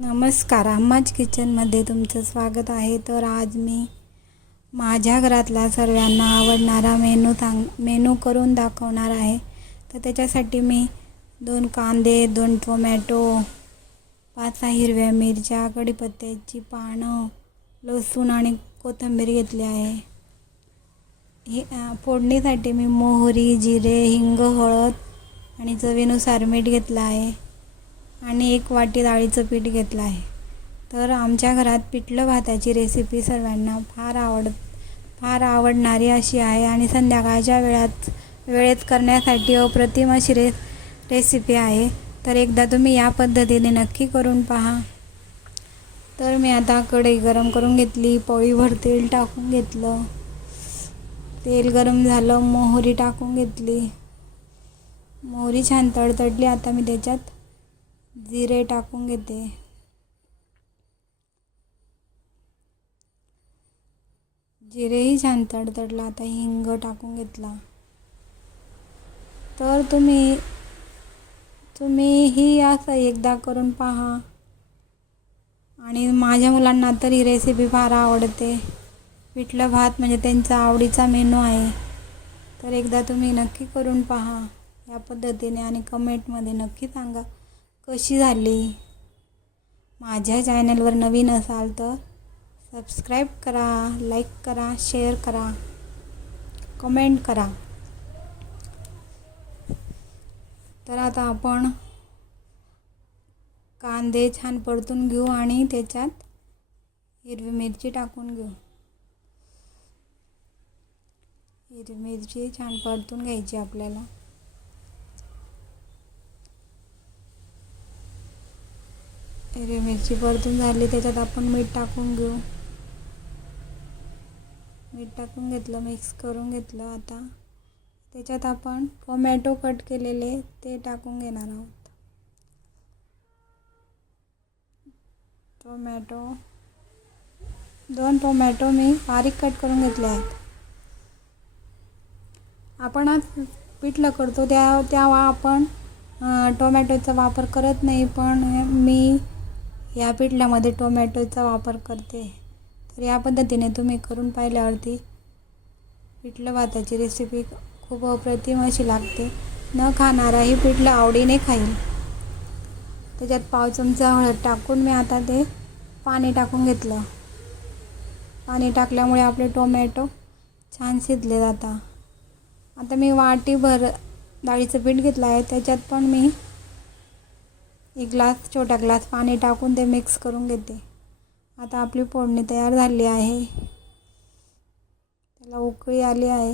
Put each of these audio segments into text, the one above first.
नमस्कार अम्माज किचनमध्ये तुमचं स्वागत आहे. तर आज मी माझ्या घरातला सर्वांना आवडणारा मेनू सांग मेनू करून दाखवणार आहे. तर त्याच्यासाठी मी दोन कांदे दोन टोमॅटो पाच सहा हिरव्या मिरच्या कढीपत्त्याची पानं लसूण आणि कोथिंबीर घेतली आहे. हे फोडणीसाठी मी मोहरी जिरे हिंग हळद आणि चवीनुसार मीठ घेतलं आहे. आणि एक वाटी डाळीचं पीठ घेतलं आहे. तर आमच्या घरात पिठलं भाताची रेसिपी सर्वांना फार आवड फार आवडणारी अशी आहे आणि संध्याकाळच्या वेळात वेळेत करण्यासाठी अप्रतिम अशी रे रेसिपी आहे. तर एकदा तुम्ही या पद्धतीने नक्की करून पहा. तर मी आता कढई गरम करून घेतली पोळीभर तेल टाकून घेतलं. तेल गरम झालं मोहरी टाकून घेतली. मोहरी छान तडतडली आता मी त्याच्यात जिरे टाकून घेते. जिरेही छान तडतडला आता हिंग टाकून घेतला. तर तुम्ही तुम्हीही असं एकदा करून पहा. आणि माझ्या मुलांना तर ही रेसिपी फार आवडते. पिठलं भात म्हणजे त्यांचा आवडीचा मेनू आहे. तर एकदा तुम्ही नक्की करून पहा या पद्धतीने आणि कमेंटमध्ये नक्की सांगा. कशी झाली? माझ्या चॅनलवर नवीन असाल तर सबस्क्राईब करा लाईक करा शेअर करा कमेंट करा. तर आता आपण कांदे छान परतून घेऊ आणि त्याच्यात हिरवी मिरची टाकून घेऊ. हिरवी मिरची छान परतून घ्यायची आपल्याला. हिरवी मिरची परतून झाली त्याच्यात आपण मीठ टाकून घेऊ. मीठ टाकून घेतलं मिक्स करून घेतलं आता. त्याच्यात आपण टोमॅटो कट केलेले ते टाकून घेणार आहोत. टोमॅटो दोन टोमॅटो मी बारीक कट करून घेतले आहेत. आपण आज पिठलं करतो त्या तेव्हा आपण टोमॅटोचा वापर करत नाही पण मी या पिठल्यामध्ये टोमॅटोचा वापर करते. तर या पद्धतीने तुम्ही करून पाहिल्यावरती पिठलं भाताची रेसिपी खूप अप्रतिम अशी लागते. न खाणाराही पिठलं आवडीने खाईल. त्याच्यात पाव चमचा हळद टाकून मी आता ते पाणी टाकून घेतलं. पाणी टाकल्यामुळे आपले टोमॅटो छान शिजले जातात. आता मी वाटीभर डाळीचं पीठ घेतलं आहे. त्याच्यात पण मी एक ग्लास छोटा ग्लास पाणी टाकून ते मिक्स करून घेते. आता आपली फोडणी तयार झाली आहे. त्याला उकळी आली आहे.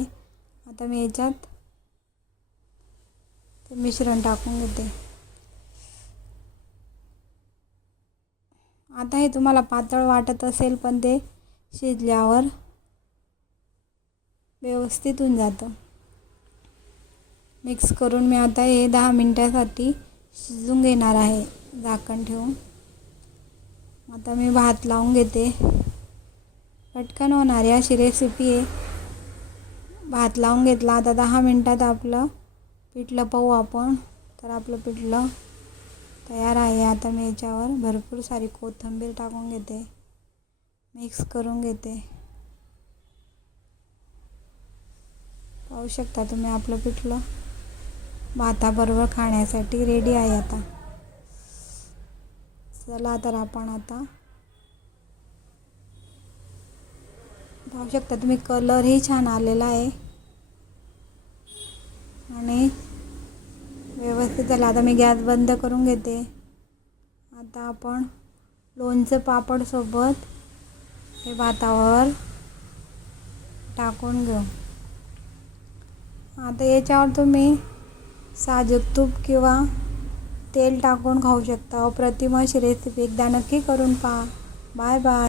आता मी याच्यात ते मिश्रण टाकून घेते. आता हे तुम्हाला पातळ वाटत असेल पण ते शिजल्यावर व्यवस्थित होऊन जातं. मिक्स करून मी आता हे दहा मिनटासाठी शिजून घेणार आहे झाकण ठेवून. आता मी भात लावून घेते. पटकन होणारी अशी रेसिपी आहे. भात लावून घेतला आता दहा मिनटात आपलं पिठलं पाहू आपण. तर आपलं पिठलं तयार आहे. आता मी याच्यावर भरपूर सारी कोथिंबीर टाकून घेते. मिक्स करून घेते. पाहू शकता तुम्ही आपलं पिठलं. भाताबरोबर खाण्यासाठी रेडी आहे आता. चला तर आपण आता पाहू शकता तुम्ही कलरही छान आलेला आहे. आणि व्यवस्थित झालं. आता मी गॅस बंद करून घेते. आता आपण लोणचं पापडसोबत हे भातावर टाकून घेऊ. आता याच्यावर तुम्ही साजूक तूप किंवा तेल टाकून खाऊ शकता. अप्रतिम अशी रेसिपी एकदा नक्की करून पहा. Bye bye.